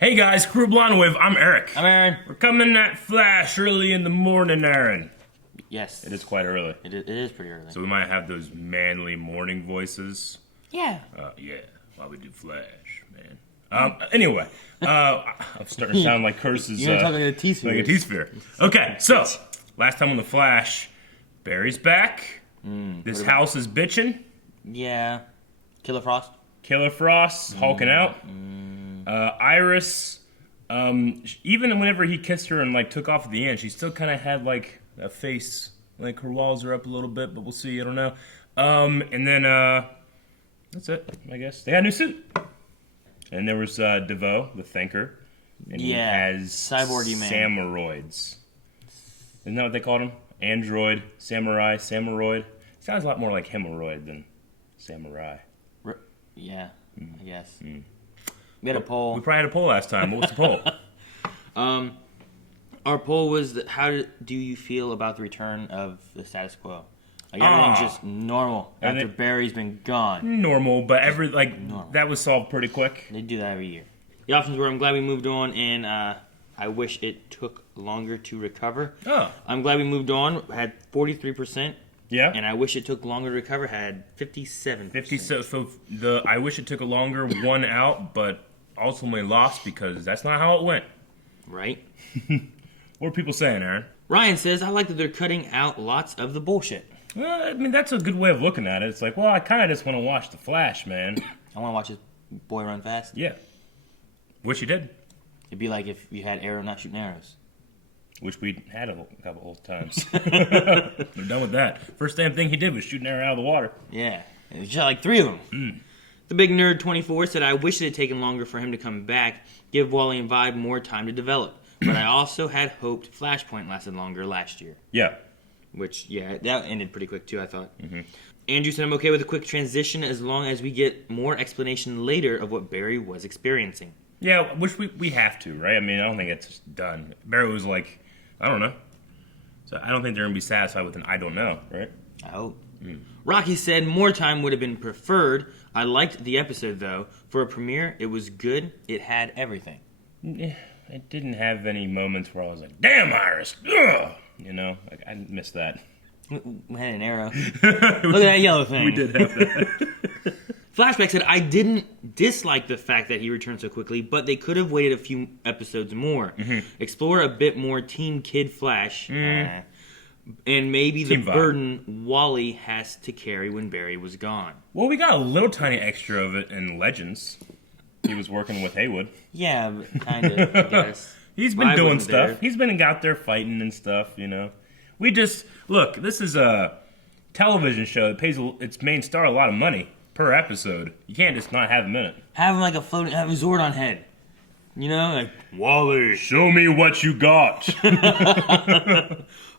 Hey guys, Crew Blonde Wave, I'm Eric. I'm Aaron. We're coming at Flash early in the morning, Aaron. Yes. It is quite early. It is pretty early. So we might have those manly morning voices. Yeah. Yeah, while we do Flash, man. Anyway, I'm starting to sound like curses. You're talking like a T-sphere. Like a T-sphere. Okay, so, last time on the Flash, Barry's back. This house is bitching. Yeah. Killer Frost. Killer Frost hulking out. Iris, even whenever he kissed her and like took off at the end, she still kind of had like a face, like her walls are up a little bit, but we'll see. I don't know. And then that's it, I guess. They got a new suit, and there was DeVoe, the Thinker, and he has cyborgy man samuroids. Isn't that what they called him? Android, samurai, samuroid. Sounds a lot more like hemorrhoid than samurai. Yeah, I guess. We had a poll. We probably had a poll last time. What was the poll? Our poll was how do you feel about the return of the status quo? Like everything's just normal after Barry's been gone. Normal, but that was solved pretty quick. They do that every year. The options were: I'm glad we moved on, and I wish it took longer to recover. Oh. I'm glad we moved on. Had 43%. Yeah. And I wish it took longer to recover. Had 57%. So the I wish it took a longer won out, but ultimately lost because that's not how it went. Right. What are people saying, Aaron? Ryan says, I like that they're cutting out lots of the bullshit. Well, I mean, that's a good way of looking at it. It's like, well, I kind of just want to watch The Flash, man. I want to watch this boy run fast. Yeah. Wish you did. It'd be like if you had Arrow not shooting arrows. Which we had a couple of times. We're done with that. First damn thing he did was shoot an arrow out of the water. Yeah. It was just like 3 of them. The Big Nerd 24 said, I wish it had taken longer for him to come back, give Wally and Vibe more time to develop. But I also had hoped Flashpoint lasted longer last year. Yeah. Which, yeah, that ended pretty quick too, I thought. Andrew said, I'm okay with a quick transition as long as we get more explanation later of what Barry was experiencing. Yeah, which we have to, right? I mean, I don't think it's just done. Barry was like, I don't know. So I don't think they're going to be satisfied with an I don't know, right? I hope. Rocky said, more time would have been preferred. I liked the episode, though. For a premiere, it was good. It had everything. Yeah, it didn't have any moments where I was like, damn, Iris! Ugh! You know, like, I missed that. We had an arrow. Look at that yellow thing. We did have that. Flashback said, I didn't dislike the fact that he returned so quickly, but they could have waited a few episodes more. Explore a bit more Team Kid Flash. And maybe the burden Wally has to carry when Barry was gone. Well, we got a little tiny extra of it in Legends. He was working with Haywood. Yeah, kind of, I guess. He's been doing stuff. He's been out there fighting and stuff, you know. We just, look, this is a television show that pays its main star a lot of money per episode. You can't just not have him in it. Have him like a floating, have a Zordon head. You know, like, Wally, show me what you got. And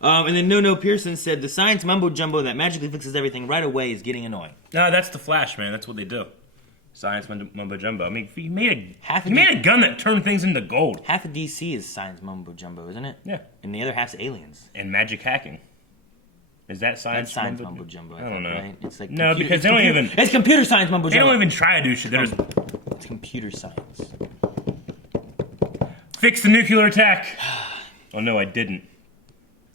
then No Pearson said, the science mumbo-jumbo that magically fixes everything right away is getting annoying. No, that's the Flash, man. That's what they do. Science mumbo-jumbo. I mean, he made a gun that turned things into gold. Half of DC is science mumbo-jumbo, isn't it? Yeah. And the other half's aliens. And magic hacking. Is that science mumbo-jumbo? I don't know. Right? It's like no, because they don't even... It's computer science mumbo-jumbo. They don't even try to do shit. It's computer science. Fix the nuclear attack. Oh, no, I didn't.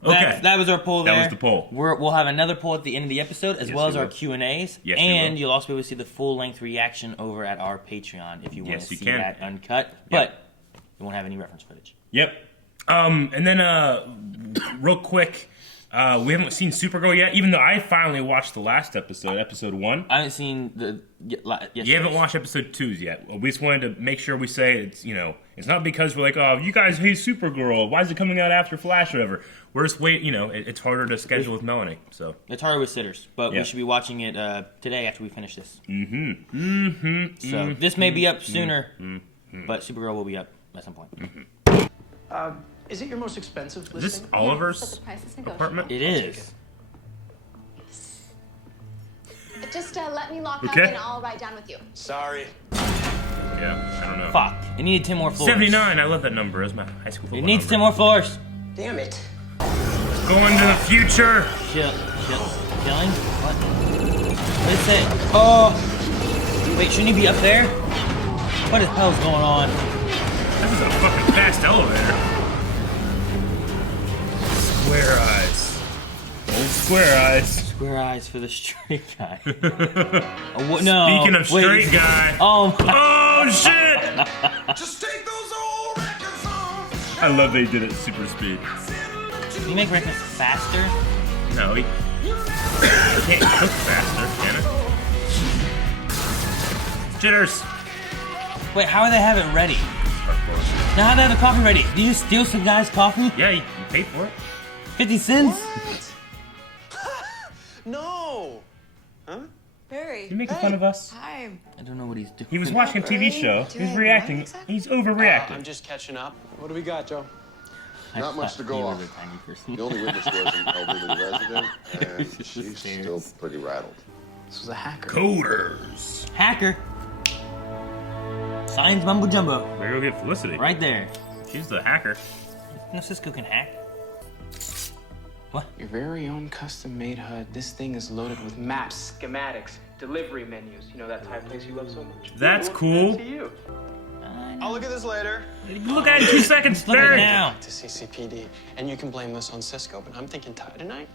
Okay. That was our poll there. That was the poll. We'll have another poll at the end of the episode, as well as our Q&As. Yes, and you'll also be able to see the full-length reaction over at our Patreon if you want to see that uncut. But you won't have any reference footage. Yep. And then, real quick, we haven't seen Supergirl yet, even though I finally watched the last episode, episode 1. I haven't seen the... You haven't watched episode 2s yet. We just wanted to make sure we say it's, you know, it's not because we're like, oh, you guys hate Supergirl. Why is it coming out after Flash or whatever? We're just waiting, you know, it's harder to schedule with Melanie, so. It's harder with sitters, but we should be watching it today after we finish this. So this may be up sooner, but Supergirl will be up at some point. Is it your most expensive listing? Is this Oliver's apartment? It is. Just let me lock up and I'll ride down with you. Sorry. Yeah, I don't know. Fuck. It needed 10 more floors. 79, I love that number. That's my high school football It needs number. 10 more floors. Damn it. Going to the future. Killing? What? What is it? Oh! Wait, shouldn't he be up there? What the hell's going on? I fast elevator. Square eyes. Old square eyes. Square eyes for the straight guy. Oh, what? No. Speaking of straight guy. Oh, Oh shit! Just take those old records off. I love they did it super speed. Can you make breakfast faster? No, he can't cook faster, can it? Jitters. Wait, how do they have it ready? Now how do they have the coffee ready? Did you steal some guy's coffee? Yeah, you paid for it. 50 cents? No. Barry. You making fun of us? Hi. I don't know what he's doing. He was watching a TV show. He was reacting. He's overreacting. I'm just catching up. What do we got, Joe? Not much to go off. The only witness was an elderly resident, and she's still pretty rattled. This was a hacker. Coders. Hacker. Science mumbo jumbo. Better go get Felicity. Right there. She's the hacker. No, Cisco can hack. What? Your very own custom-made HUD. This thing is loaded with maps, schematics, delivery menus. You know that Thai place you love so much? That's cool. To you. I'll look at this later. Look at it in 2 seconds. Look at it Barry. now. To CCPD, and you can blame this on Cisco, but I'm thinking Thai tonight.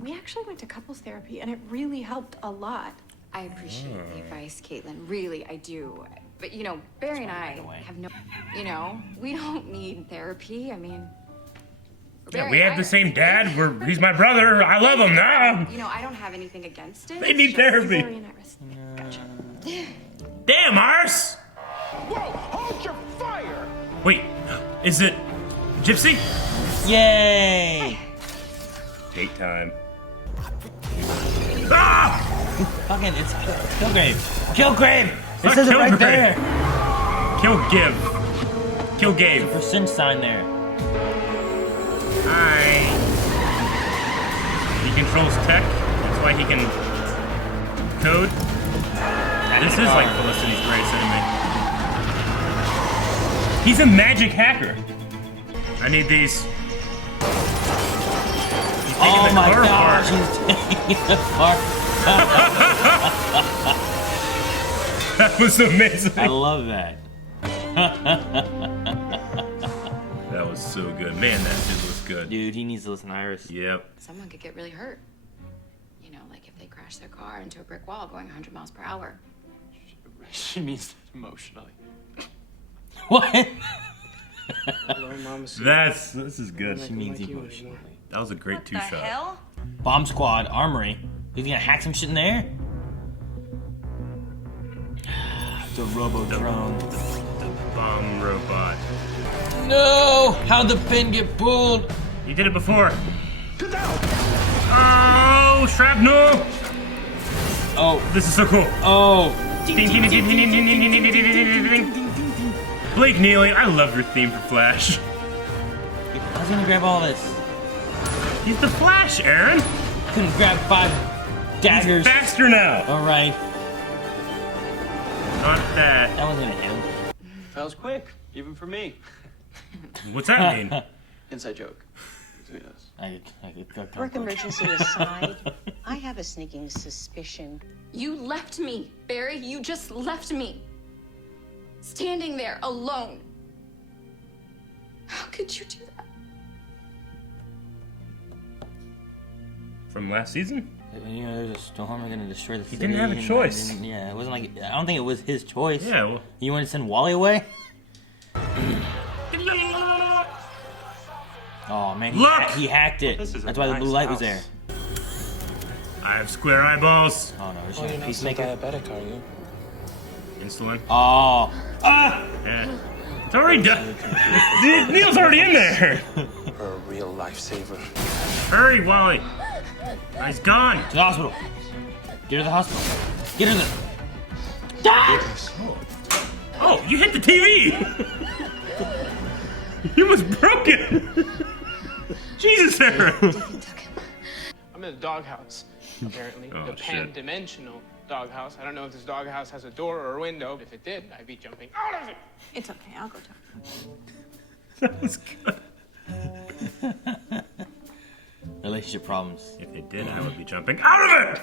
We actually went to couples therapy, and it really helped a lot. I appreciate the advice, Caitlin. Really, I do. But, you know, Barry and I have no, you know, we don't need therapy. I mean, Yeah, Barry we and have I the are same great. dad. He's my brother. I love him now. You know, I don't have anything against it. They need It's therapy. Barry and Iris. Gotcha. Damn, Ars. Whoa! Hold your fire! Wait, is it Gypsy? Yay! Date time. Ah! Fucking, it's Killgrave. Killgrave! It Fuck says it right Killgrave. there. Kill Give. Kill Gabe. Percent sign there. Hi. He controls tech. That's why he can code. This is like Felicity's greatest enemy. He's a magic hacker. I need these. He's taking Oh the my car gosh, apart. he's taking it apart. That was amazing. I love that. That was so good. Man, that shit was good. Dude, he needs to listen to Iris. Yep. Someone could get really hurt. You know, like if they crash their car into a brick wall going 100 miles per hour. She means emotionally. What? Hello, Mama Sue. This is good. She means Like you emotionally. anymore. That was a great two shot. hell? Bomb Squad Armory. He's gonna hack some shit in there? The Robo Drone. The bomb robot. No! How'd the pin get pulled? He did it before. Get down! Oh, shrapnel! Oh, This is so cool. oh. Blake Neely, I love your theme for Flash. I was gonna grab all this. He's the Flash, Aaron. Couldn't grab 5 daggers. Faster now. Alright. Not that. That wasn't gonna hit him. That was quick, even for me. What's that mean? Inside joke. Yes. I could Work emergency aside, I have a sneaking suspicion. You left me, Barry. You just left me. Standing there alone. How could you do that? From last season? You know, there's a storm. We're gonna destroy the city. didn't have a and I choice. didn't- Yeah, it wasn't like. I don't think it was his choice. Yeah, well. You wanted to send Wally away? Oh man, Look! he hacked it. This is a That's why the nice blue light was house. there. I have square eyeballs. Oh no, there's Oh, no you're not so peacemaker. diabetic, are you? Insulin. Oh, Yeah. It's already done. Neil's already in there. You're a real lifesaver. Hurry, Wally. He's gone. to the hospital. Get her to the hospital. Get her to the. Oh, you hit the TV. You almost broke it. Jesus, Aaron. I'm in a doghouse, apparently. Oh, the shit. pan-dimensional doghouse. I don't know if this doghouse has a door or a window. If it did, I'd be jumping out of it. It's okay. I'll go talk. That was good. Relationship problems. If it did, I would be jumping out of it.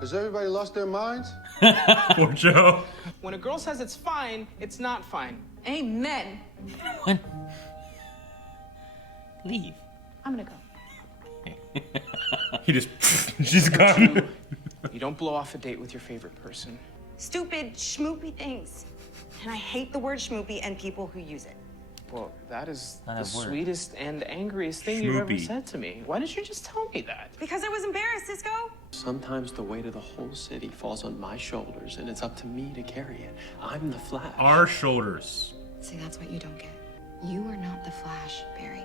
Has everybody lost their minds? Poor Joe. When a girl says it's fine, it's not fine. Amen. What? Leave. I'm gonna go. He just, she's gone. You don't blow off a date with your favorite person. Stupid, schmoopy things. And I hate the word schmoopy and people who use it. Well, that is Not the a word. sweetest and angriest thing you've ever Schmoopy. said to me. Why didn't you just tell me that? Because I was embarrassed, Cisco. Sometimes the weight of the whole city falls on my shoulders, and it's up to me to carry it. I'm the Flash. Our shoulders. See, that's what you don't get. You are not the Flash, Barry.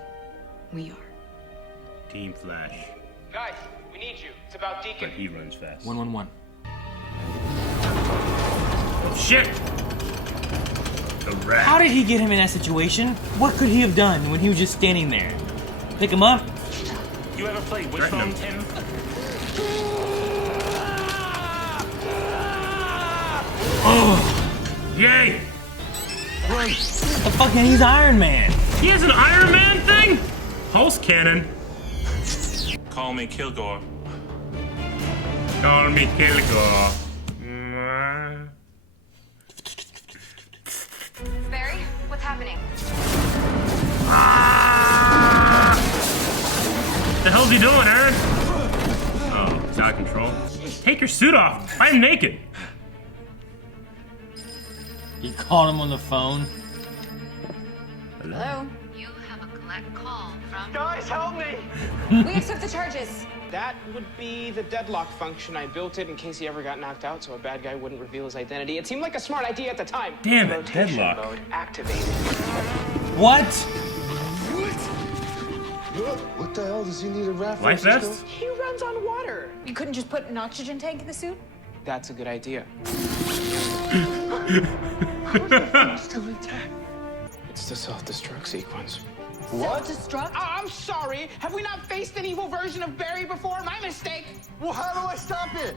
We are. Team Flash. Guys, we need you. It's about Deacon. But he runs fast. 111. Oh, shit! The rat. How did he get him in that situation? What could he have done when he was just standing there? Pick him up? You ever played Threaten Wishbone, him. Tim? Oh! Yay! What the fuck? And he's Iron Man. He has an Iron Man thing? Pulse cannon. Call me Kilgore. Call me Kilgore. Barry, what's happening? What the hell's he doing, Aaron? Oh, it's out of control. Take your suit off. I am naked. You called him on the phone. Hello? You have a collect call from... Guys, help me! We accept the charges. That would be the deadlock function. I built it in case he ever got knocked out so a bad guy wouldn't reveal his identity. It seemed like a smart idea at the time. Damn it, Rotation deadlock. mode activated. What? What the hell does he need a rat for? Life Cisco? vest? He runs on water. You couldn't just put an oxygen tank in the suit? That's a good idea. Still intact. It's the self-destruct sequence. What? Self-destruct? Oh, I'm sorry. Have we not faced an evil version of Barry before? My mistake. Well, how do I stop it?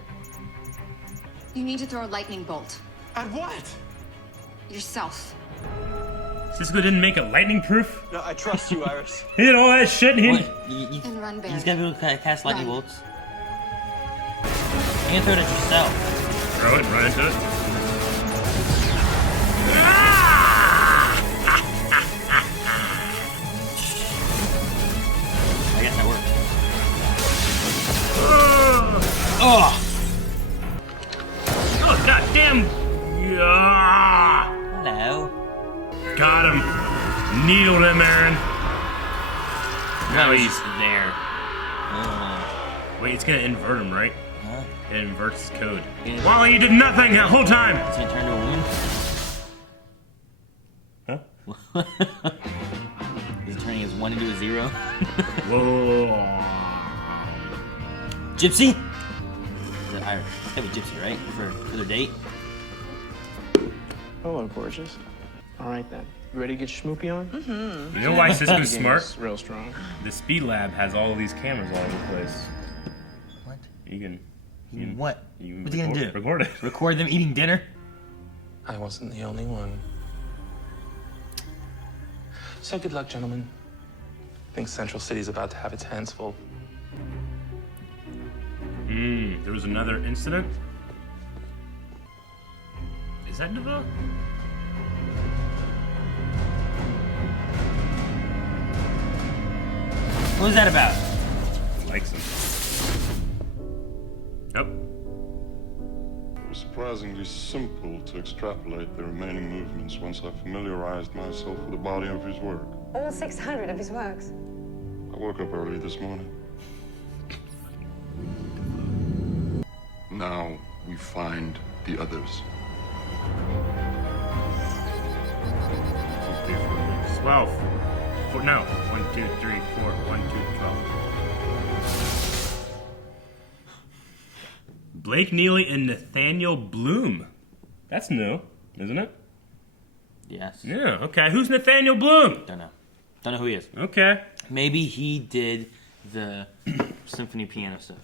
You need to throw a lightning bolt. At what? Yourself. Cisco didn't make it lightning proof? No, I trust you, Iris. He did all that shit and he didn't. What? And run, Barry. He's gotta be able to cast lightning Run. bolts. You can throw it at yourself. Throw it and run into it. I guess that worked. Oh! Oh, goddamn! Yeah. Hello. Got him. Needled him, Aaron. Now he's there. Wait, it's gonna invert him, right? Huh? It inverts his code. Yeah. Wally, you did nothing that whole time! Is he turned to a woman? Huh? Is he turning his 1 into a 0? Whoa. Gypsy? Is it Irish? It's gotta be Gypsy, right? For their date? Hello, gorgeous. All right, then. You ready to get schmoopy on? You know why Cisco's Game smart? is real strong. The Speed Lab has all of these cameras all over the place. What? You can What? you can What's he gonna do? record it. Record them eating dinner? I wasn't the only one. So good luck, gentlemen. I think Central City's about to have its hands full. There was another incident? Is that DeVoe? What was that about? Likes him. Yep. It was surprisingly simple to extrapolate the remaining movements once I familiarized myself with the body of his work. All 600 of his works. I woke up early this morning. Now we find the others. 12. No. 1, 2, 3, 4. 1, 2, 12. Blake Neely and Nathaniel Bloom. That's new, isn't it? Yes. Yeah, okay. Who's Nathaniel Bloom? Don't know. Don't know who he is. Okay. Maybe he did the symphony piano stuff.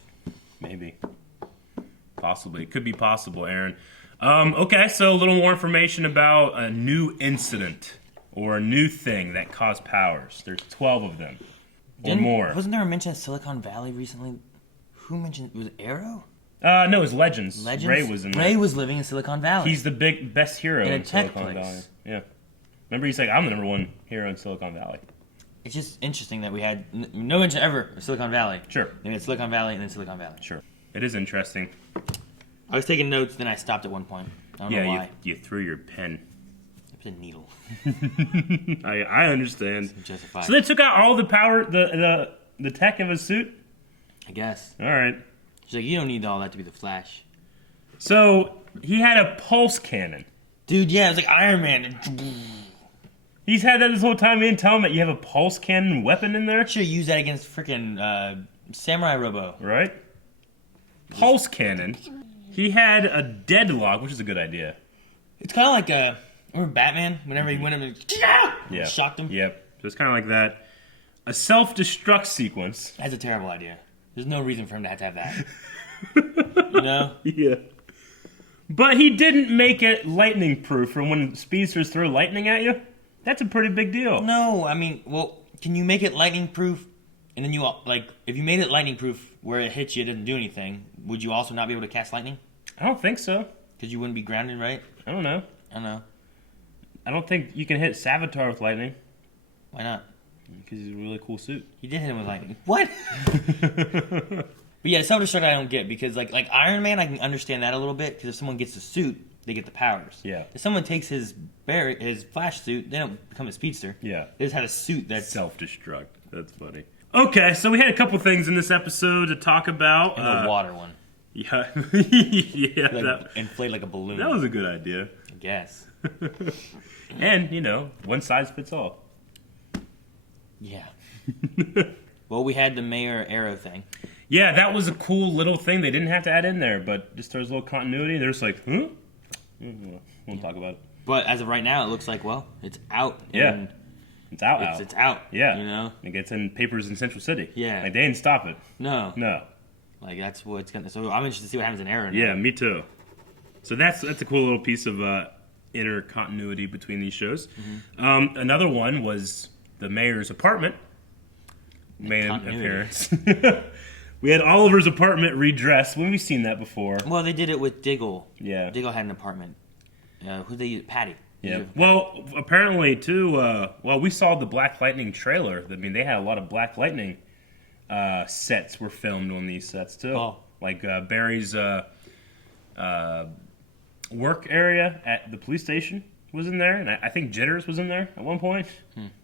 Maybe. Possibly. It could be possible, Aaron. Okay, so a little more information about a new incident or a new thing that caused powers. There's 12 of them or more. Wasn't there a mention of Silicon Valley recently? Who mentioned it? Was it Arrow? No, it was Legends. Legends? Ray was in there. Ray was living in Silicon Valley. He's the best hero In a in tech Silicon place. Valley. Yeah. Remember, he's like, I'm the number one hero in Silicon Valley. It's just interesting that we had no mention ever of Silicon Valley. Sure. And it's Silicon Valley and then Silicon Valley. Sure. It is interesting. I was taking notes, then I stopped at one point. I don't know why. You threw your pen. It was a needle. I understand. Justified. So they took out all the power, the tech of his suit? I guess. All right. She's like, you don't need all that to be the Flash. So he had a pulse cannon. Dude, yeah, it was like Iron Man. He's had that this whole time. You didn't tell him that you have a pulse cannon weapon in there? Should use that against freaking Samurai Robo. Right? Pulse cannon. He had a deadlock, which is a good idea. It's kind of like remember Batman? Whenever he went up and Yeah. shocked him? Yep. So it's kind of like that. A self-destruct sequence. That's a terrible idea. There's no reason for him to have that. You know? Yeah. But he didn't make it lightning proof from when speedsters throw lightning at you. That's a pretty big deal. No, I mean, well, can you make it lightning proof? And then if you made it lightning proof where it hits you, it doesn't do anything, would you also not be able to cast lightning? I don't think so. Because you wouldn't be grounded, right? I don't know. I don't know. I don't think you can hit Savitar with lightning. Why not? Because he's a really cool suit. He did hit him with lightning. What? But yeah, self-destruct I don't get because like Iron Man, I can understand that a little bit because if someone gets the suit, they get the powers. Yeah. If someone takes his Flash suit, they don't become a speedster. Yeah. They just have a suit that's self-destruct. That's funny. Okay, so we had a couple things in this episode to talk about. And the water one. Yeah. Yeah. Like, inflate like a balloon. That was a good idea. I guess. And, one size fits all. Yeah. Well, we had the Mayor Arrow thing. Yeah, that was a cool little thing they didn't have to add in there, but just there's a little continuity. They're just like, huh? Won't talk about it. But as of right now, it looks like, well, it's out. Yeah. It's out. It's out. Yeah. It gets in papers in Central City. Yeah. Like, they didn't stop it. No. No. Like, that's what it's going to... So I'm interested to see what happens in Arrow now. Yeah, me too. So that's a cool little piece of inner continuity between these shows. Mm-hmm. Another one was the mayor's apartment made an appearance. We had Oliver's apartment redressed. When we've seen that before. Well, they did it with Diggle. Yeah. Diggle had an apartment. Who they use? Patty. Yeah. Well, apparently too. We saw the Black Lightning trailer. I mean, they had a lot of Black Lightning sets were filmed on these sets too. Oh. Like Barry's work area at the police station was in there, and I think Jitters was in there at one point.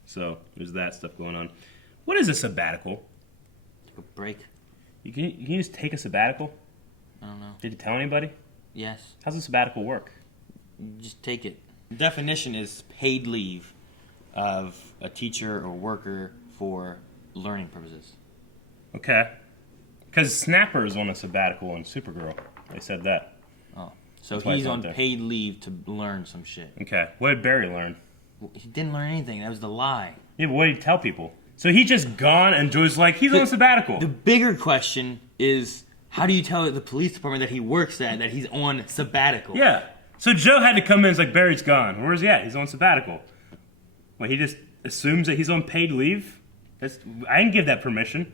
So there's that stuff going on. What is a sabbatical? Take a break. You can just take a sabbatical? I don't know. Did you tell anybody? Yes. How's a sabbatical work? Just take it. The definition is paid leave of a teacher or worker for learning purposes. Okay. Because Snapper's on a sabbatical in Supergirl. They said that. Oh. So That's why he's it's not on there. paid leave to learn some shit. Okay. What did Barry learn? Well, he didn't learn anything. That was the lie. Yeah, but what did he tell people? So he just gone and Joy's like, he's on sabbatical. The bigger question is, how do you tell the police department that he works at that he's on sabbatical? Yeah. So Joe had to come in and it's like, Barry's gone. Where's he at? He's on sabbatical. Well, he just assumes that he's on paid leave? I didn't give that permission.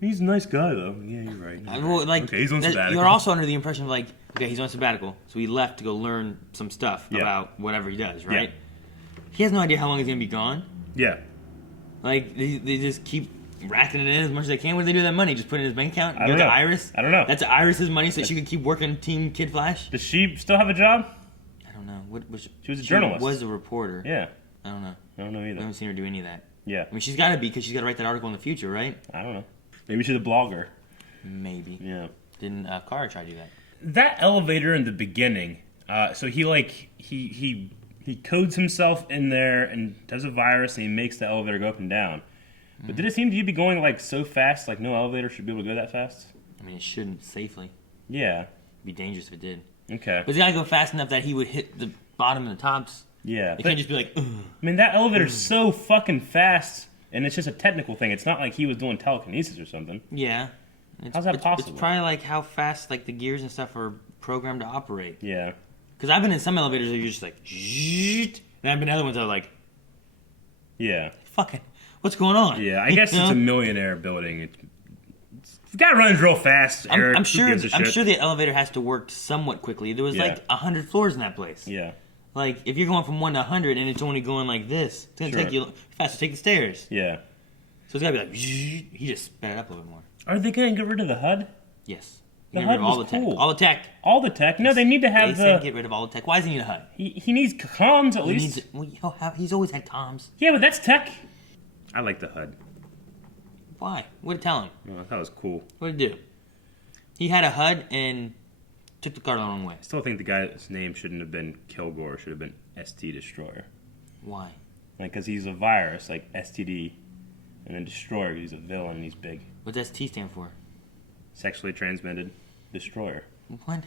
He's a nice guy, though. Yeah, you're right. Well, like, okay, he's on sabbatical. You're also under the impression of, like, okay, he's on sabbatical, so he left to go learn some stuff about whatever he does, right? Yeah. He has no idea how long he's going to be gone. Yeah. Like, they just keep racking it in as much as they can. What do they do with that money? Just put it in his bank account? I don't Give it know. to Iris? I don't know. That's Iris's money so she can keep working Team Kid Flash? Does she still have a job? I don't know. She was a journalist. She was a reporter. Yeah. I don't know. I don't know either. I haven't seen her do any of that. Yeah. I mean, she's got to be because she's got to write that article in the future, right? I don't know. Maybe she's a blogger. Maybe. Yeah. Didn't Kara try to do that? That elevator in the beginning, so he codes himself in there and does a virus and he makes the elevator go up and down. But did it seem to be going like so fast, like no elevator should be able to go that fast? I mean, it shouldn't safely. Yeah. It'd be dangerous if it did. Okay. But it's got to go fast enough that he would hit the bottom and the tops. Yeah. It can't just be like, ugh. I mean, that elevator's so fucking fast, and it's just a technical thing. It's not like he was doing telekinesis or something. Yeah. How's that possible? It's probably like how fast like the gears and stuff are programmed to operate. Yeah. Because I've been in some elevators that you're just like, zzzzt, and I've been in other ones that are like, yeah. Fucking, what's going on? Yeah, I guess it's a millionaire building. The guy runs real fast. Eric. I'm Who sure. gives a I'm shit? sure the elevator has to work somewhat quickly. There was like 100 floors in that place. Yeah. Like if you're going from 1 to 100 and it's only going like this, it's gonna take you fast to take the stairs. Yeah. So it's gotta be like he just sped it up a little bit more. Are they gonna get rid of the HUD? Yes. The Get HUD rid of all was the tech. cool. All the tech. All the tech. No, they need to have They said get rid of all the tech. Why does he need a HUD? He needs comms at least. He's always had comms. Yeah, but that's tech. I like the HUD. Why? What did it tell him? Oh, I thought it was cool. What did it do? He had a HUD and took the car the wrong way. I still think the guy's name shouldn't have been Kilgore. Should have been ST Destroyer. Why? Like, because he's a virus, like STD, and then Destroyer. He's a villain. And he's big. What's ST stand for? Sexually transmitted destroyer. What?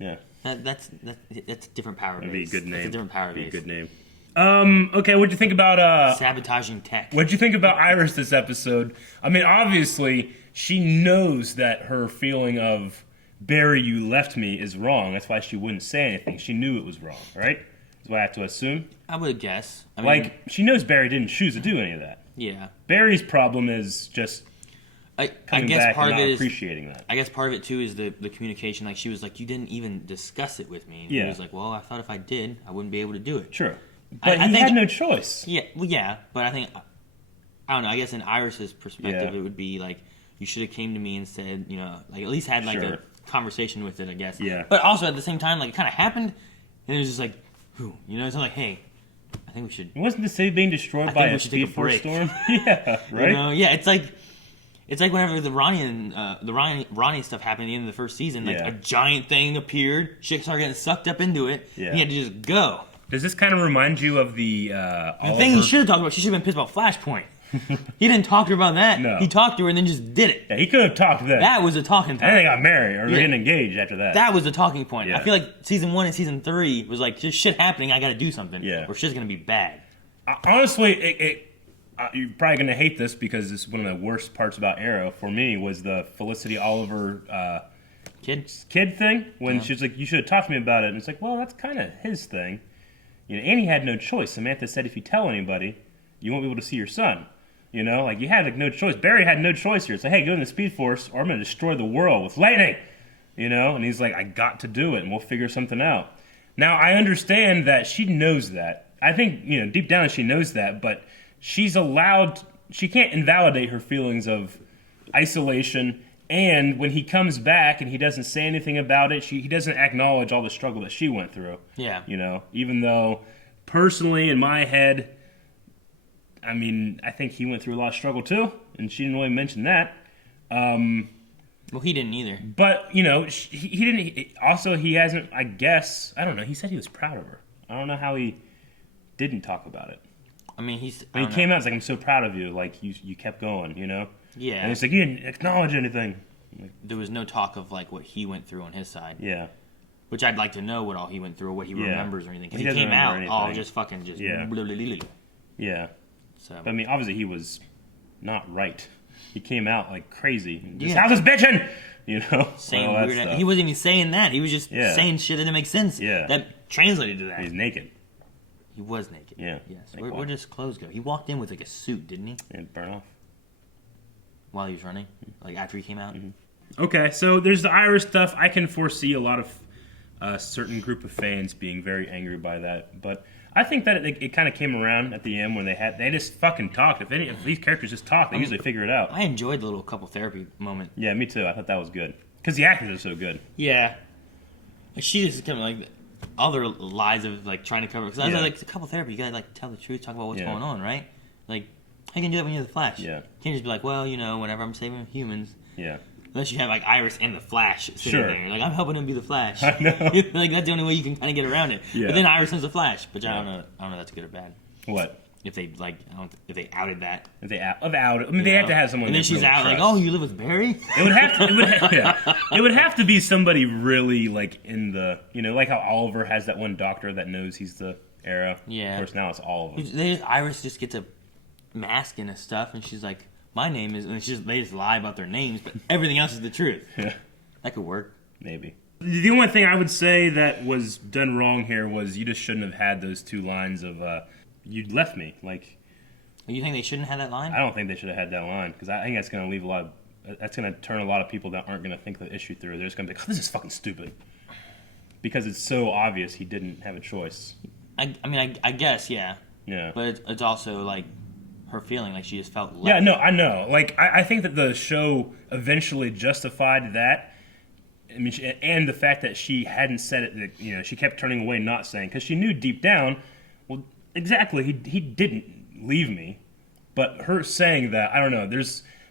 Yeah. That's a different power base. That'd be a good name. That's a different power Be base. a good name. Okay, what'd you think about sabotaging tech? What'd you think about Iris this episode? I mean, obviously, she knows that her feeling of Barry, you left me is wrong. That's why she wouldn't say anything. She knew it was wrong, right? That's what I have to assume. I would guess. I mean, like, she knows Barry didn't choose to do any of that. Yeah. Barry's problem is just I coming guess back part and of not it is appreciating that. I guess part of it too is the communication. Like she was like, you didn't even discuss it with me. And Yeah. He was like, well, I thought if I did, I wouldn't be able to do it. Sure. But I he think, had no choice. Yeah, well, yeah, but I think I don't know. I guess in Iris's perspective, Yeah. it would be like you should have came to me and said, you know, like at least had like Sure. a conversation with it. I guess. Yeah. But also at the same time, like it kind of happened, and it was just like, whew, you know, it's like, hey, I think we should. It wasn't the city being destroyed by a Speed Force break. Storm. Yeah, right. You know, yeah, it's like whenever the Ronnie stuff happened at the end of the first season, like Yeah. a giant thing appeared, shit started getting sucked up into it, Yeah. and he had to just go. Does this kind of remind you of the The thing he should have talked about, she should have been pissed about Flashpoint. He didn't talk to her about that. No. He talked to her and then just did it. Yeah, he could have talked then. That was a talking point. And they got married or Yeah. getting engaged after that. That was the talking point. Yeah. I feel like season 1 and season 3 was like, just shit happening, I gotta do something. Yeah. Or shit's gonna be bad. Honestly, you're probably going to hate this because this is one of the worst parts about Arrow for me was the Felicity Oliver kid thing when she was like, you should have talked to me about it. And it's like, well, that's kind of his thing. You know, Annie had no choice. Samantha said if you tell anybody, you won't be able to see your son. You know, like you had like no choice. Barry had no choice here. It's like, hey, go in the Speed Force or I'm going to destroy the world with lightning. You know, and he's like, I got to do it and we'll figure something out. Now, I understand that she knows that. I think, you know, deep down she knows that, but she can't invalidate her feelings of isolation, and when he comes back and he doesn't say anything about it, he doesn't acknowledge all the struggle that she went through. Yeah. You know, even though, personally, in my head, I mean, I think he went through a lot of struggle too, and she didn't really mention that. Well, he didn't either. But, you know, he didn't, also he hasn't, I guess, I don't know, he said he was proud of her. I don't know how he didn't talk about it. I mean, when he came out, it's like, I'm so proud of you. Like, you kept going, you know? Yeah. And it's like, you didn't acknowledge anything. There was no talk of, like, what he went through on his side. Yeah. Which I'd like to know what all he went through or what he remembers or anything. Because he doesn't came out remember all anything. just fucking just... Yeah. Blah, blah, blah, blah. Yeah. So. But, I mean, obviously he was not right. He came out like crazy. This Yeah. house is bitching! You know? Saying all that weird... stuff. He wasn't even saying that. He was just Yeah. saying shit that didn't make sense. Yeah. That translated to that. He's naked. He was naked. Yeah. Yes. Like Where what? did his clothes go? He walked in with like a suit, didn't he? And burn off. While he was running? Like after he came out? Mm-hmm. Okay, so there's the Iris stuff. I can foresee a lot of a certain group of fans being very angry by that, but I think that it kind of came around at the end when they just fucking talked. If these characters just talk, they usually figure it out. I enjoyed the little couple therapy moment. Yeah, me too. I thought that was good because the actors are so good. Yeah, like she just kind of like other lies of like trying to cover. Because I was Yeah. like, the couple therapy, you gotta like tell the truth, talk about what's Yeah. going on, right? Like, how can you do that when you're the Flash? Yeah. You can't just be like, well, you know, whenever I'm saving humans. Yeah. Unless you have like Iris and the Flash sitting Sure. there, like I'm helping him be the Flash. I know. Like that's the only way you can kind of get around it. Yeah. But then Iris is the Flash, but I don't know if that's good or bad. What? If they like, if they outed that. If they out, I mean, they have to have someone. And then they she's really out trust. like, oh, you live with Barry? It would have to. It would have to be somebody really like in the, you know, like how Oliver has that one doctor that knows he's the Arrow. Yeah. Of course, now it's all of them. Iris just gets a mask and stuff, and she's like, my name is, and they just lie about their names, but everything else is the truth. Yeah. That could work. Maybe. The only thing I would say that was done wrong here was you just shouldn't have had those two lines of, you left me. Like, You think they shouldn't have that line? I don't think they should have had that line because I think that's going to leave a lot of that's going to turn a lot of people that aren't going to think the issue through. They're just going to be like, oh, this is fucking stupid. Because it's so obvious he didn't have a choice. I mean, I guess, yeah. Yeah. But it's also, like, her feeling like she just felt left. Yeah, no, I know. Like, I think that the show eventually justified that. I mean, and the fact that she hadn't said it, that, you know, she kept turning away, not saying, because she knew deep down, well, exactly, he didn't leave me. But her saying that, I don't know,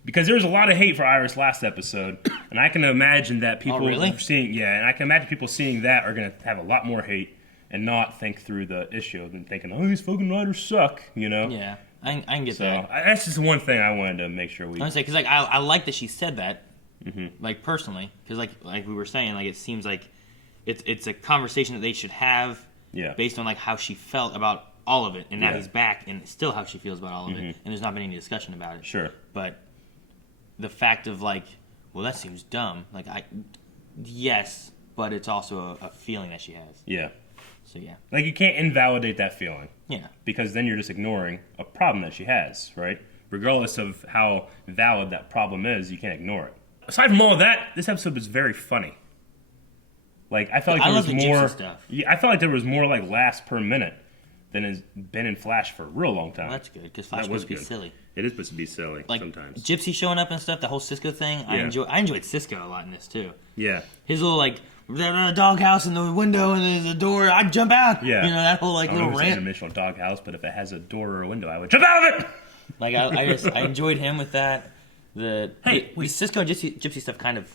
because there's a lot of hate for Iris last episode, and I can imagine that people and I can imagine people seeing that are going to have a lot more hate and not think through the issue than thinking, oh, these fucking writers suck, you know? Yeah, I can get that. That's just one thing I wanted to make sure we... I would say, because like, I like that she said that, like, personally, because like we were saying, like, it seems like it's a conversation that they should have based on, like, how she felt about all of it, and now he's back, and it's still how she feels about all of it, and there's not been any discussion about it. Sure. But the fact of, like, well, that seems dumb, like, yes, but it's also a feeling that she has. Yeah. So, yeah. Like, you can't invalidate that feeling. Yeah. Because then you're just ignoring a problem that she has, right? Regardless of how valid that problem is, you can't ignore it. Aside from all of that, this episode was very funny. Like, I felt like there was more... Yeah, I felt like there was more, like, laughs per minute than has been in Flash for a real long time. Well, that's good, because Flash was supposed to be silly. It is supposed to be silly like, sometimes. Gypsy showing up and stuff, the whole Cisco thing, Yeah. I enjoyed Cisco a lot in this, too. Yeah. His little, like, there's a doghouse and the window and there's a door, I'd jump out. Yeah. You know, that whole, like, little rant. It's an interdimensional doghouse, but if it has a door or a window, I would jump out of it! Like, I enjoyed him with that. The Cisco and Gypsy stuff kind of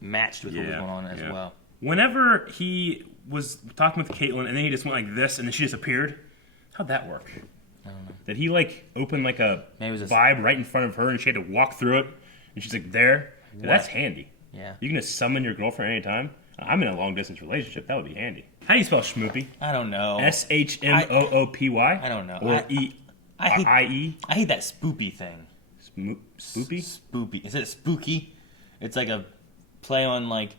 matched with what was going on as well. Whenever he was talking with Caitlin and then he just went like this and then she disappeared, how'd that work? I don't know. Did he, like, open, like, a vibe right in front of her and she had to walk through it and she's, like, there? That's handy. Yeah. You can just summon your girlfriend anytime. I'm in a long-distance relationship. That would be handy. How do you spell schmoopy? I don't know. Shmoopy? I don't know. Or I-E? I hate that spoopy thing. Spoopy? Spoopy. Instead of spooky, it's like a play on, like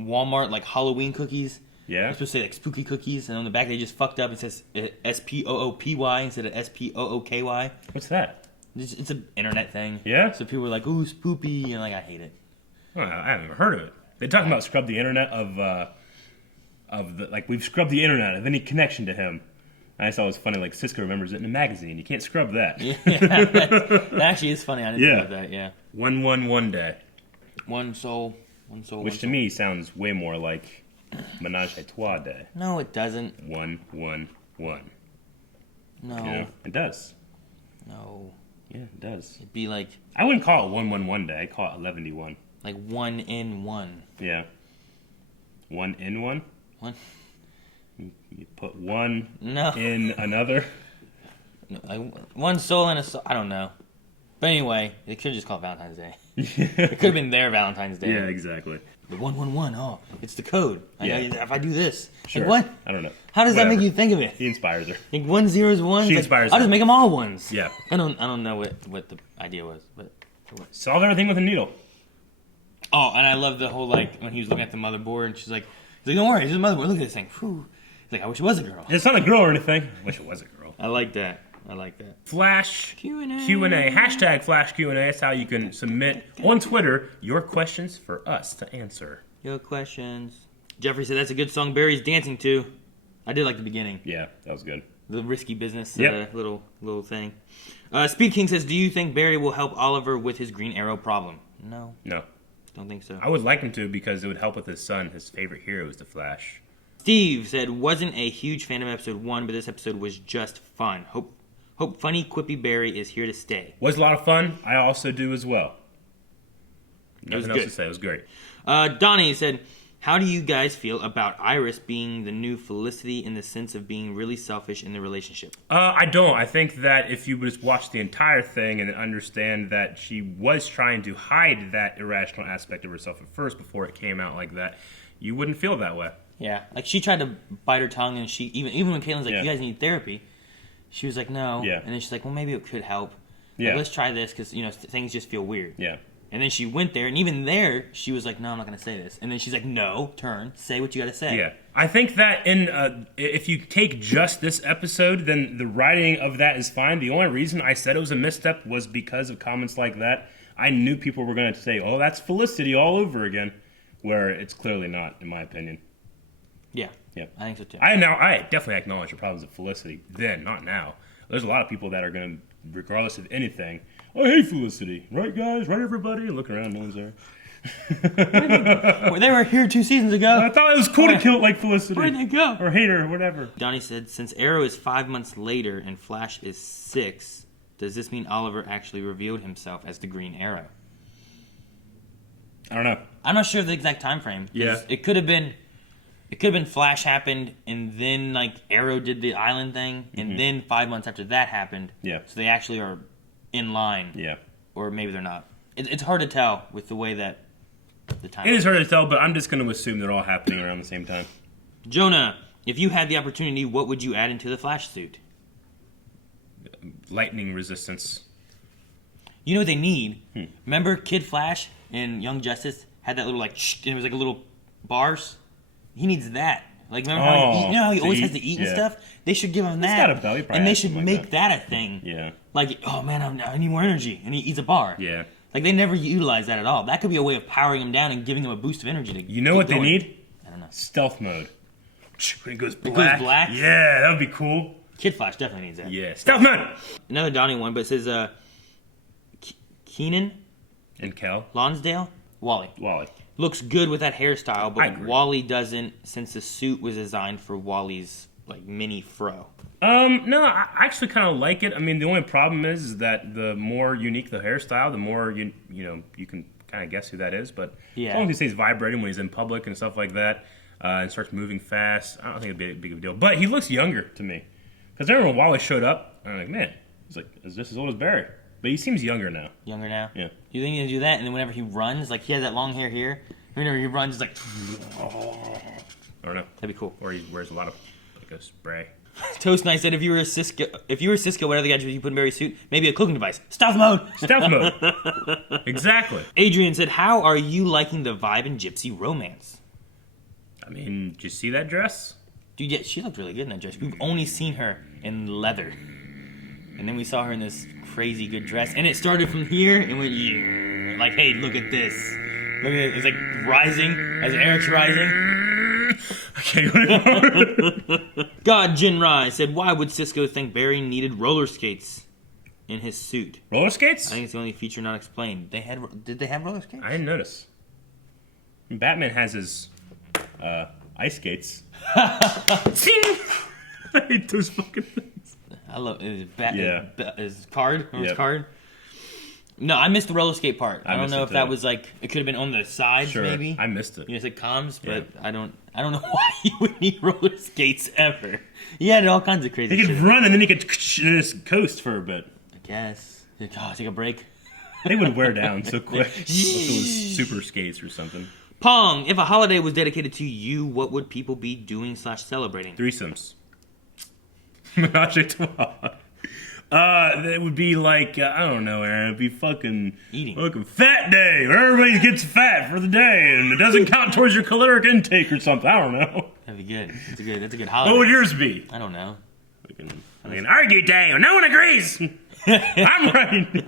Walmart, like Halloween cookies. Yeah. It's supposed to say, like, spooky cookies, and on the back they just fucked up. It says S-P-O-O-P-Y instead of S-P-O-O-K-Y. What's that? It's an internet thing. Yeah? So people were like, ooh, spoopy, and, like, I hate it. Oh, I haven't heard of it. They're talking about scrub the internet of the, like, we've scrubbed the internet of any connection to him. I just thought it was funny, like, Cisco remembers it in a magazine. You can't scrub that. Yeah, that actually is funny. I didn't know that, yeah. 111 day. One soul. Which to me sounds way more like Menage a Trois day. No, it doesn't. 111. No. You know, it does. No. Yeah, it does. It'd be like... I wouldn't call it 111 day. I'd call it 11-1. Like 1 in 1. Yeah. 1 in 1? One. You put one No. in another? No, like one soul in a soul. I don't know. But anyway, they could have just called Valentine's Day. It could have been their Valentine's Day. Yeah, exactly. The 111. Oh, it's the code. Yeah. If I do this, Sure. like what? I don't know. How does that make you think of it? He inspires her. Like 1 0 is 1. She Like, inspires I'll her. just make them all ones. Yeah. I don't know what the idea was, but solve everything with a needle. Oh, and I love the whole, like, when he was looking at the motherboard and she's like, don't worry, it's a motherboard. Look at this thing. Whew. He's like, I wish it was a girl. It's not a girl or anything. I wish it was a girl. I like that. Flash Q&A. Hashtag Flash Q&A. That's how you can submit on Twitter your questions for us to answer. Your questions. Jeffrey said that's a good song Barry's dancing to. I did like the beginning. Yeah, that was good. The risky business Yep. little thing. Speed King says, do you think Barry will help Oliver with his Green Arrow problem? No. Don't think so. I would like him to because it would help with his son. His favorite hero is the Flash. Steve said, wasn't a huge fan of episode 1, but this episode was just fun. Hope funny, quippy Barry is here to stay. Was a lot of fun. I also do as well. Nothing else to say. It was great. Donnie said, how do you guys feel about Iris being the new Felicity in the sense of being really selfish in the relationship? I don't. I think that if you just watch the entire thing and understand that she was trying to hide that irrational aspect of herself at first before it came out like that, you wouldn't feel that way. Yeah, like she tried to bite her tongue, and she even when Caitlin's like, Yeah. "You guys need therapy," she was like, "No." Yeah. And then she's like, "Well, maybe it could help. Yeah. Like, let's try this because things just feel weird." Yeah. And then she went there, and even there, she was like, "No, I'm not gonna say this." And then she's like, "No, turn, say what you gotta say." Yeah, I think that if you take just this episode, then the writing of that is fine. The only reason I said it was a misstep was because of comments like that. I knew people were going to say, "Oh, that's Felicity all over again," where it's clearly not, in my opinion. Yeah. Yeah, I think so too. I definitely acknowledge the problems of Felicity then, not now. There's a lot of people that are going to, regardless of anything, "I hate Felicity," right, guys? Right, everybody? And look around, no one's there. Well, they were here 2 seasons ago. I thought it was cool to kill it like Felicity. Where'd they go? Or hate her, or whatever. Donnie said, since Arrow is 5 months later and Flash is 6, does this mean Oliver actually revealed himself as the Green Arrow? I don't know. I'm not sure of the exact time frame. Yeah. It could have been Flash happened, and then like Arrow did the island thing, and then 5 months after that happened. Yeah. So they actually are in line. Yeah. Or maybe they're not. It's hard to tell with the way that the time. It is hard to tell, but I'm just going to assume they're all happening around the same time. Jonah, if you had the opportunity, what would you add into the Flash suit? Lightning resistance. You know what they need? Remember Kid Flash and Young Justice had that little and it was like a little bars? He needs that. Like, remember how he, how he always has to eat and stuff? They should give him that. He's got a belly, and they should make that a thing. Yeah. Like, oh man, I need more energy. And he eats a bar. Yeah. Like, they never utilize that at all. That could be a way of powering him down and giving him a boost of energy. You know what they need? I don't know. Stealth mode. When it goes It black. goes black? Yeah, that would be cool. Kid Flash definitely needs that. Yeah. Stealth mode! Another Donnie one, but it says, Keenan? And Kel? Lonsdale? Wally. Looks good with that hairstyle, but Wally doesn't, since the suit was designed for Wally's like mini fro. No, I actually kind of like it. I mean, the only problem is that the more unique the hairstyle, the more you can kind of guess who that is. But as long as he stays vibrating when he's in public and stuff like that, and starts moving fast, I don't think it'd be a big of a deal. But he looks younger to me, because I remember when Wally showed up, I'm like, man, he's like, is this as old as Barry? But he seems younger now. Younger now? Yeah. You think he'll do that? And then whenever he runs, like he has that long hair here. Whenever he runs, it's like. I don't know. That'd be cool. Or he wears a lot of like a spray. Toast Knight said, if you were Cisco, what other gadget would you put in Barry's suit? Maybe a cooking device. Stealth mode. Stealth mode. Exactly. Adrian said, how are you liking the vibe in Gypsy romance? I mean, did you see that dress? Dude, yeah, she looked really good in that dress. We've only seen her in leather. And then we saw her in this crazy good dress. And it started from here and went, yeah. Like, hey, look at this. Look at it. It's like rising as Eric's rising. Okay. God Jinrai said, why would Cisco think Barry needed roller skates in his suit? Roller skates? I think it's the only feature not explained. Did they have roller skates? I didn't notice. Batman has his ice skates. I hate those fucking things. I love his card. His card. No, I missed the roller skate part. I don't know if that was like it could have been on the sides. Sure, maybe I missed it. You know, it's like comms, but I don't know why you would need roller skates ever. He had all kinds of crazy. He could run and then he could just coast for a bit. I guess. Take a break. They would wear down so quick. Unless it was super skates or something. Pong, if a holiday was dedicated to you, what would people be doing / celebrating? Threesomes. Menage a trois. It would be like, I don't know, Aaron. It'd be fucking fat day, where everybody gets fat for the day, and it doesn't count towards your caloric intake or something. I don't know. That'd be good. That's a good holiday. What would yours be? I don't know. Like an argue day, no one agrees. I'm right.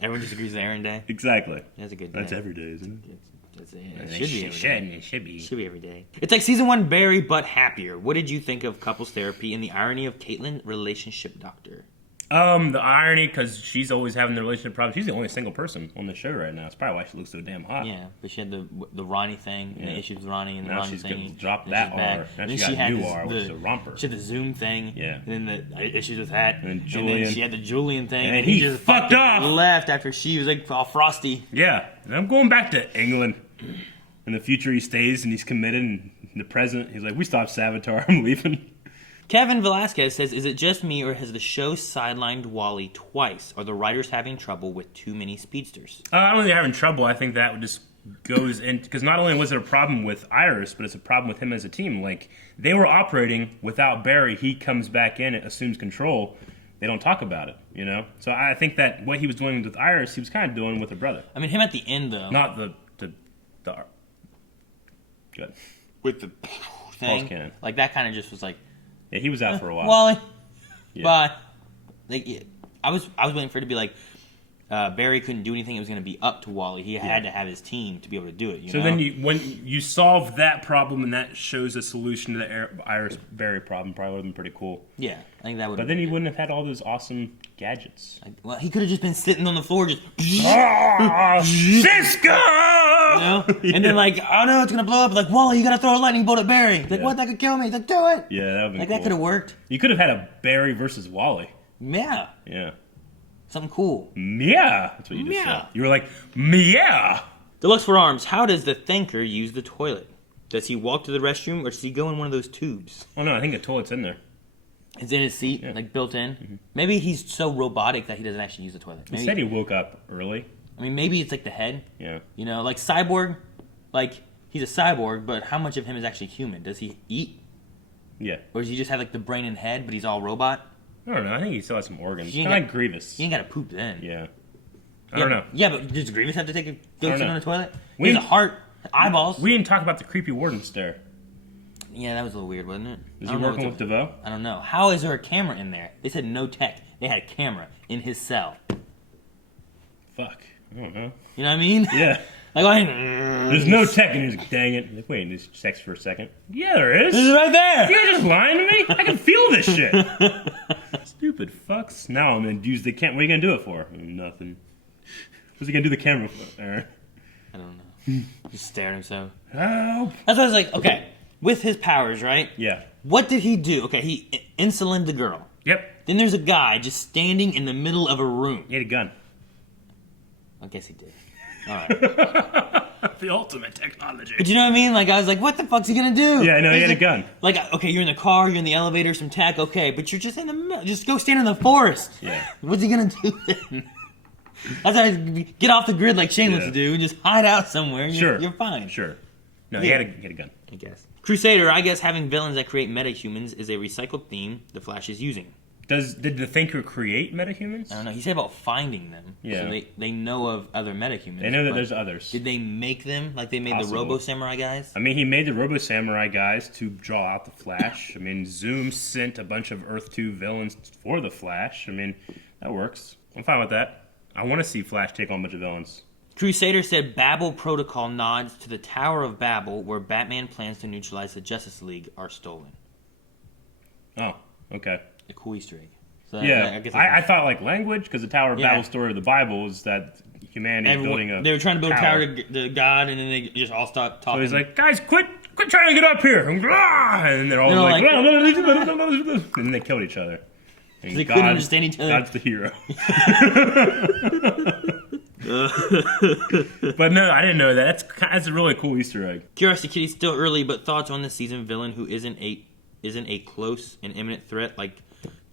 Everyone disagrees with Aaron Day. Exactly. That's a good day. That's every day, isn't it? It should be every day. It should be. It should be every day. It's like season 1 Barry, but happier. What did you think of couples therapy and the irony of Caitlyn, relationship doctor? The irony, because she's always having the relationship problems. She's the only single person on the show right now. It's probably why she looks so damn hot. Yeah, but she had the Ronnie thing, and the issues with Ronnie, and the now Ronnie she's thing. Gonna drop that R. Now she got new R, which is a romper. She had the Zoom thing. Yeah. And then the issues with that. And then Julian. And then she had the Julian thing. And he just fucked off. Left after she was like all frosty. Yeah. And I'm going back to England. In the future, he stays and he's committed. And in the present, he's like, we stopped Savitar. I'm leaving. Kevin Velasquez says, is it just me or has the show sidelined Wally twice? Are the writers having trouble with too many speedsters? I don't think they're having trouble. I think that just goes in, because not only was it a problem with Iris, but it's a problem with him as a team. Like, they were operating without Barry. He comes back in, assumes control. They don't talk about it, you know? So I think that what he was doing with Iris, he was kind of doing with her brother. I mean, him at the end, though. Not the good. With the thing. False cannon. Like, that kind of just was like, yeah, he was out for a while. Wally, yeah. bye. Like, I was waiting for it to be like, Barry couldn't do anything. It was going to be up to Wally. He had to have his team to be able to do it. You know? Then when you solve that problem and that shows a solution to the Iris Barry problem, probably would have been pretty cool. Yeah, I think that would. But then he wouldn't have had all those awesome gadgets. Well, he could have just been sitting on the floor, just Cisco. You know? And then like, oh no, it's gonna blow up. Like, Wally, you gotta throw a lightning bolt at Barry. Like, what? That could kill me. He's like, do it. Yeah, that would be like cool. that could have worked. You could have had a Barry versus Wally. Yeah. Yeah. Something cool. Yeah. That's what you just said. You were like, yeah. Deluxe for Arms. How does the Thinker use the toilet? Does he walk to the restroom or does he go in one of those tubes? Oh no, I think the toilet's in there. It's in his seat, like built in. Mm-hmm. Maybe he's so robotic that he doesn't actually use the toilet. Maybe, he said he woke up early. I mean, maybe it's like the head. Yeah. You know, like Cyborg. Like, he's a cyborg, but how much of him is actually human? Does he eat? Yeah. Or does he just have like the brain and head, but he's all robot? I don't know. I think he still has some organs. Kind of like Grievous. He ain't got to poop then. Yeah. I don't know. Yeah, but does Grievous have to take a go sit on the toilet? We he has a heart, eyeballs. We didn't talk about the creepy warden stare. Yeah, that was a little weird, wasn't it? Is he working with DeVoe? I don't know. How is there a camera in there? They said no tech. They had a camera in his cell. Fuck. I don't know. You know what I mean? Yeah. Like, why? There's no tech, and he's like, dang it. Like, wait, there's sex for a second. Yeah, there is. It's right there. You're just lying to me? I can feel this shit. Stupid fucks. Now I'm gonna use the camera. What are you gonna do it for? Nothing. What's he gonna do the camera for, Aaron? I don't know. Just stare at himself. Help. That's why I was like, okay, with his powers, right? Yeah. What did he do? Okay, he insulined the girl. Yep. Then there's a guy just standing in the middle of a room. He had a gun. I guess he did. All right. The ultimate technology. But you know what I mean? Like, I was like, what the fuck's he gonna do? Yeah, no, he had like, a gun. Like, okay, you're in the car, you're in the elevator, some tech, okay, but you're just in the middle. Just go stand in the forest. Yeah. What's he gonna do then? That's why get off the grid like Shane wants to do and just hide out somewhere. And Sure. You're fine. Sure. No, he had a gun. I guess. Crusader, I guess having villains that create metahumans is a recycled theme the Flash is using. Did the Thinker create metahumans? I don't know. He said about finding them. Yeah. So they know of other metahumans. They know that there's others. Did they make them like they made the Robo Samurai guys? I mean, he made the Robo Samurai guys to draw out the Flash. I mean, Zoom sent a bunch of Earth 2 villains for the Flash. I mean, that works. I'm fine with that. I want to see Flash take on a bunch of villains. Crusader said Babel Protocol nods to the Tower of Babel, where Batman plans to neutralize the Justice League, are stolen. Oh, okay. A cool Easter egg. So Yeah, I thought like language, because the Tower of Babel story of the Bible is that humanity is building a They were trying to build a tower tower to God, and then they just all stopped talking. So he's like, guys, quit trying to get up here. And then they're all like, and then they killed each other. And they couldn't understand each other. God's the hero. But no, I didn't know that. That's a really cool Easter egg. Curiosity Kitty's still early, but thoughts on this season villain who isn't a close and imminent threat like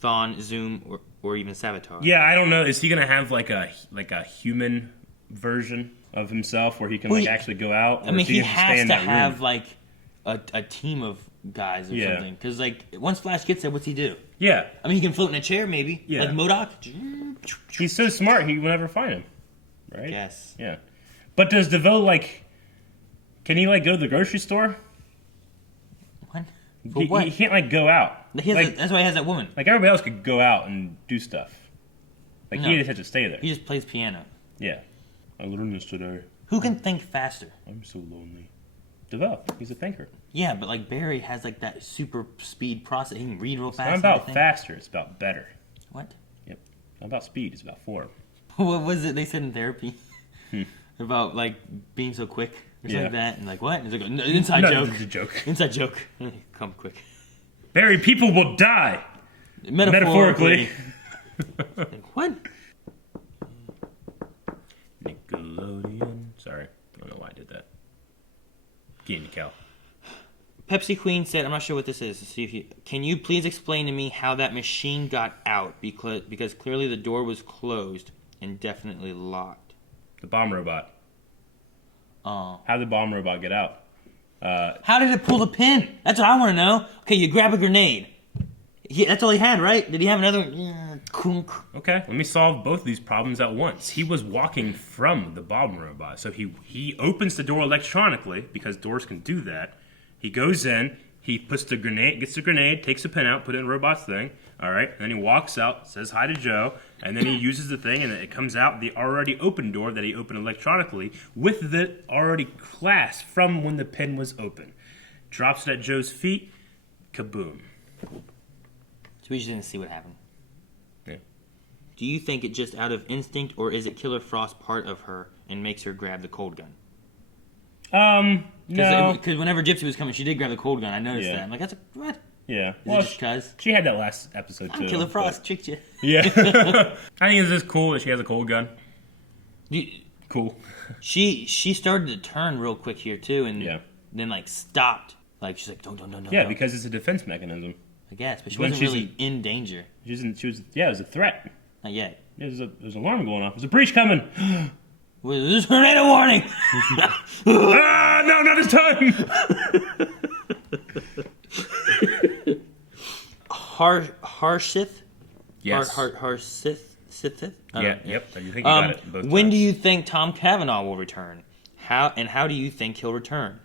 Thawne, Zoom, or even Savitar? Yeah, I don't know. Is he gonna have like a human version of himself where he can actually go out? I mean, he has to have like a team of guys or something. Because like once Flash gets there, what's he do? Yeah, I mean, he can float in a chair maybe. Yeah, like MODOK. He's so smart, he will never find him. Right? Yes. Yeah. But does DeVoe can he go to the grocery store? What? For what? He can't go out. That's why he has that woman. Like everybody else could go out and do stuff. He just has to stay there. He just plays piano. Yeah. I learned this today. Who can think faster? I'm so lonely. DeVoe. He's a thinker. Yeah, but Barry has that super speed process. He can read real fast. It's not about faster. It's about better. What? Yep. It's not about speed. It's about form. What was it they said in therapy? About being so quick or something like that, and what? And it's like inside joke. It's a joke. Inside joke. Come quick. Barry, people will die. Metaphorically. What? Nickelodeon. Sorry, I don't know why I did that. Getting Cal. Pepsi Queen said, "I'm not sure what this is. Can you please explain to me how that machine got out? Because clearly the door was closed and definitely locked." The bomb robot. Oh. How did the bomb robot get out? How did it pull the pin? That's what I want to know. Okay, you grab a grenade. That's all he had, right? Did he have another one? Okay, let me solve both of these problems at once. He was walking from the bomb robot, so he opens the door electronically because doors can do that. He goes in, he puts the grenade, gets the grenade, takes the pin out, put it in the robot's thing, All right, and then he walks out, says hi to Joe, and then he uses the thing, and it comes out the already open door that he opened electronically with the already clasp from when the pin was open. Drops it at Joe's feet. Kaboom. So we just didn't see what happened. Yeah. Do you think it just out of instinct, or is it Killer Frost part of her and makes her grab the cold gun? No. Because whenever Gypsy was coming, she did grab the cold gun. I noticed Yeah. that. I'm like, that's a, what? Yeah. Is it just because? She had that last episode, too. Killer Frost tricked you. Yeah. I think it's just cool that she has a cold gun. Cool. She started to turn real quick here, too, and Yeah. then, like, stopped. Like, she's like, don't. Yeah, don't. because it's a defense mechanism. I guess, but she When wasn't she's really in danger. She was, yeah, it was a threat. Not yet. Yeah, there's an alarm going off. There's a breach coming. There's a tornado warning! Ah, no, not this time! Harshith? Yes. Sithith? Yeah, yep. I think you got it. Both when times. do you think Tom Cavanaugh will return? How do you think he'll return?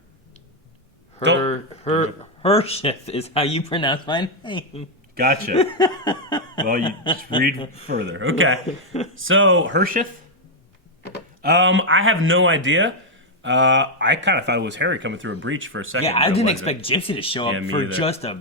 Harshith is how you pronounce my name. Gotcha. Well, you just read further. Okay. So, Harshith? I have no idea. I kind of thought it was Harry coming through a breach for a second. Yeah, I didn't expect Gypsy to show up for just a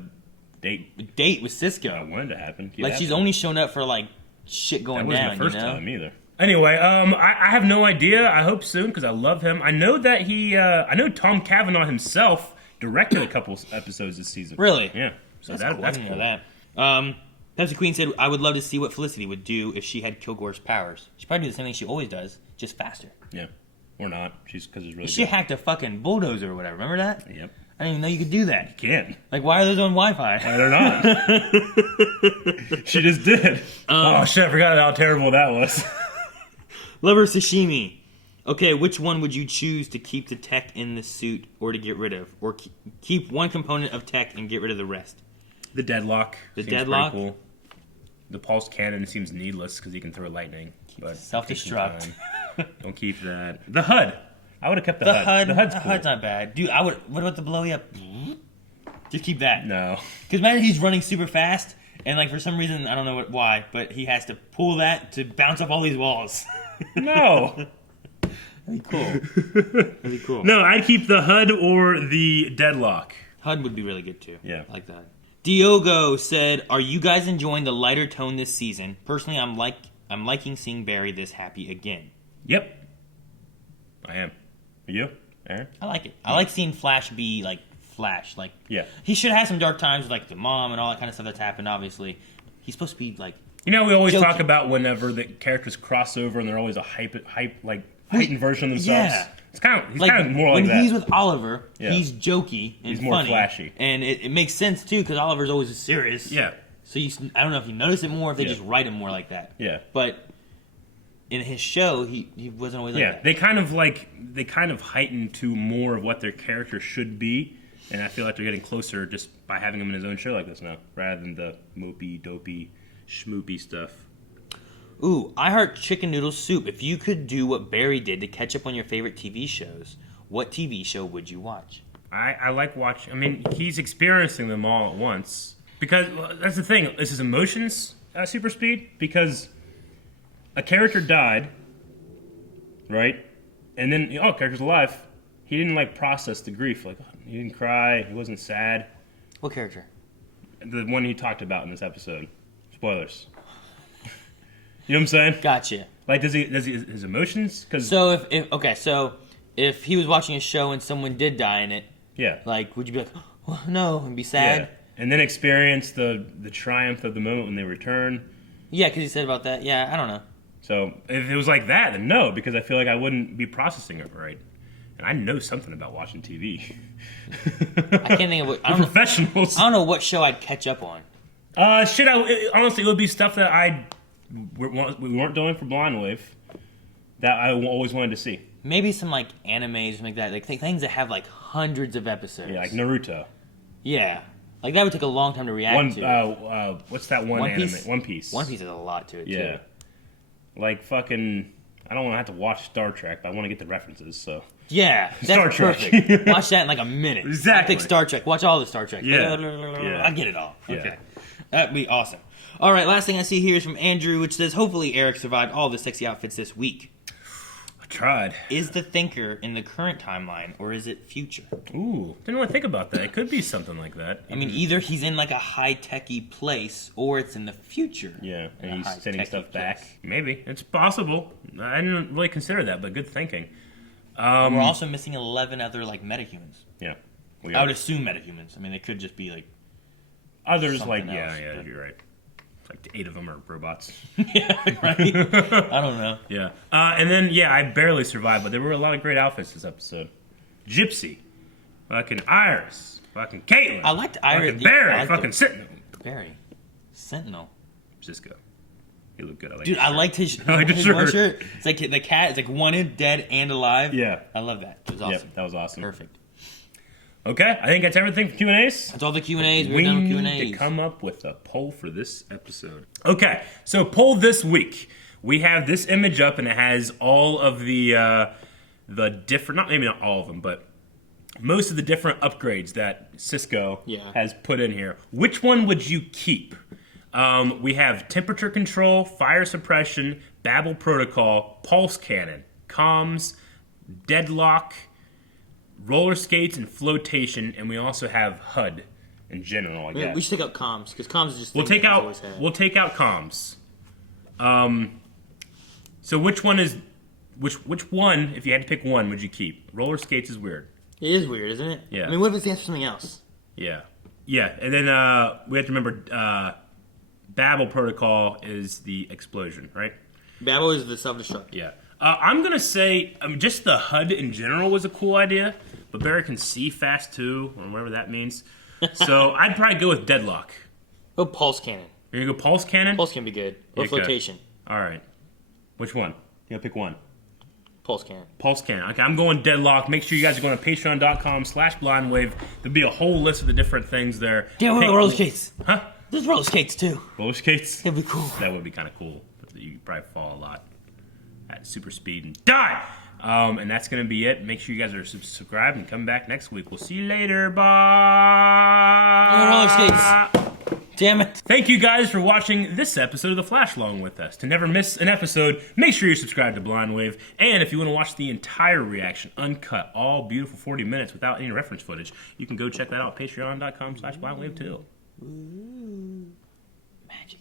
date with Cisco. I wanted to happen. Like, she's only shown up for, like, shit going that down, wasn't the first you know? time either. Anyway, I have no idea. I hope soon because I love him. I know that I know Tom Cavanaugh himself directed a couple episodes this season. Really? Yeah. So that's cool. I didn't know that. Pepsi Queen said, I would love to see what Felicity would do if she had Kilgore's powers. She'd probably do the same thing she always does, just faster. Yeah. Or not. Because it's really She good. hacked a fucking bulldozer or whatever. Remember that? Yep. I didn't even know you could do that. You can. Like, why are those on Wi-Fi? They're not. She just did. Oh, shit. I forgot how terrible that was. Lover Sashimi. Okay, which one would you choose to keep the tech in the suit or to get rid of? Or keep one component of tech and get rid of the rest? The deadlock. The seems deadlock? pretty cool. The pulse cannon seems needless because he can throw lightning. But self-destruct. Don't keep that. The HUD. I would have kept the HUD. The HUD's cool. HUD's not bad. Dude, what about the blowy up? Just keep that. No. Because imagine he's running super fast, and like for some reason, I don't know why, but he has to pull that to bounce off all these walls. No. That'd be cool. That'd be cool. No, I'd keep the HUD or the deadlock. HUD would be really good too. Yeah. I like that. Diogo said, "Are you guys enjoying the lighter tone this season? Personally, I'm liking seeing Barry this happy again." Yep. I am. Are you, Aaron? I like it. I like seeing Flash be like Flash. Like, yeah. He should have some dark times with like the mom and all that kind of stuff that's happened. Obviously, he's supposed to be like. You know, we always jokey. talk about whenever the characters cross over and they're always a heightened version of themselves. Yeah. He's kind of more like that. When he's with Oliver, Yeah. he's jokey and He's more funny, flashy. and it makes sense too because Oliver's always serious. Yeah. So I don't know if you notice it more, if they Yeah. just write him more like that. Yeah. But in his show, he wasn't always like Yeah, that. they kind of heighten to more of what their character should be, and I feel like they're getting closer just by having him in his own show like this now, rather than the mopey, dopey, schmoopy stuff. Ooh, I heart chicken noodle soup. If you could do what Barry did to catch up on your favorite TV shows, what TV show would you watch? I like watching. I mean, he's experiencing them all at once because that's the thing. This is emotions super speed because a character died, right? And then character's alive. He didn't like process the grief. Like he didn't cry. He wasn't sad. What character? The one he talked about in this episode. Spoilers. You know what I'm saying? Gotcha. Like, does he his emotions? Cause So if he was watching a show and someone did die in it, yeah, like would you be like, oh, no, and be sad? Yeah. And then experience the triumph of the moment when they return. Yeah, because he said about that. Yeah, I don't know. So if it was like that, then no, because I feel like I wouldn't be processing it right. And I know something about watching TV. I can't think of what. Professionals. I don't know what show I'd catch up on. Honestly, it would be stuff that we weren't doing for Blind Wave that I always wanted to see. Maybe some like animes or something like that, like things that have like hundreds of episodes. Yeah, like Naruto. Yeah, like that would take a long time to react to. What's that one anime? One Piece. One Piece has a lot to it. Yeah. Too. Like fucking, I don't want to have to watch Star Trek, but I want to get the references. So yeah, that's Star Trek. perfect. Watch that in like a minute. Exactly. I pick Star Trek. Watch all the Star Trek. Yeah. I get it all. Yeah. Okay, that'd be awesome. All right, last thing I see here is from Andrew, which says, hopefully Eric survived all the sexy outfits this week. I tried. Is the Thinker in the current timeline, or is it future? Ooh, didn't really think about that. It could be something like that. I mean, either he's in like a high-techy place, or it's in the future. Yeah, in and a he's sending stuff high-techy back. place. Maybe. It's possible. I didn't really consider that, but good thinking. We're also missing 11 other like metahumans. Yeah. I would assume metahumans. I mean, they could just be like others, something like else, yeah, but- you're right. It's like 8 of them are robots. Yeah, right. I don't know. Yeah, and then I barely survived, but there were a lot of great outfits this episode. Gypsy, fucking Iris, fucking Caitlin. I liked Iris. Fucking Barry, I liked fucking Sentinel. Barry, Sentinel. Cisco. He looked good. I Dude, I liked his, I liked his his one shirt. shirt. It's like the cat is like wanted, dead, and alive. Yeah. I love that. It was awesome. Yep, that was awesome. Perfect. Okay, I think that's everything for Q&As. That's all the Q&As. We're We done with need Q&As. to come up with a poll for this episode. Okay, so poll this week. We have this image up, and it has all of the different, maybe not all of them, but most of the different upgrades that Cisco has put in here. Which one would you keep? We have temperature control, fire suppression, Babel protocol, pulse cannon, comms, deadlock, roller skates, and flotation, and we also have HUD in general. I guess We should take out comms because comms is just we'll take out comms. So which one is which one? If you had to pick one, would you keep? Roller skates is weird. It is weird, isn't it? Yeah. I mean, what if it stands for something else? Yeah, and then we have to remember Babel protocol is the explosion, right? Babel is the self-destruct. Yeah. I'm gonna say just the HUD in general was a cool idea, but Barry can see fast too, or whatever that means. So I'd probably go with deadlock. Oh, pulse cannon. You're gonna go pulse cannon? Pulse can be good. Or Okay. flotation. All right. Which one? You gotta pick one. Pulse cannon. Pulse cannon. Okay, I'm going deadlock. Make sure you guys are going to patreon.com/blindwave. There'll be a whole list of the different things there. Yeah, what about roller skates? Huh? There's roller skates too. Roller skates? That'd be cool. That would be kind of cool. You could probably fall a lot at super speed and die. And that's going to be it. Make sure you guys are subscribed and come back next week. We'll see you later. Bye. Roller skates. Damn it. Thank you guys for watching this episode of The Flash Long with us. To never miss an episode, make sure you're subscribed to Blind Wave. And if you want to watch the entire reaction, uncut, all beautiful 40 minutes without any reference footage, you can go check that out, patreon.com/blindwave2. Magic.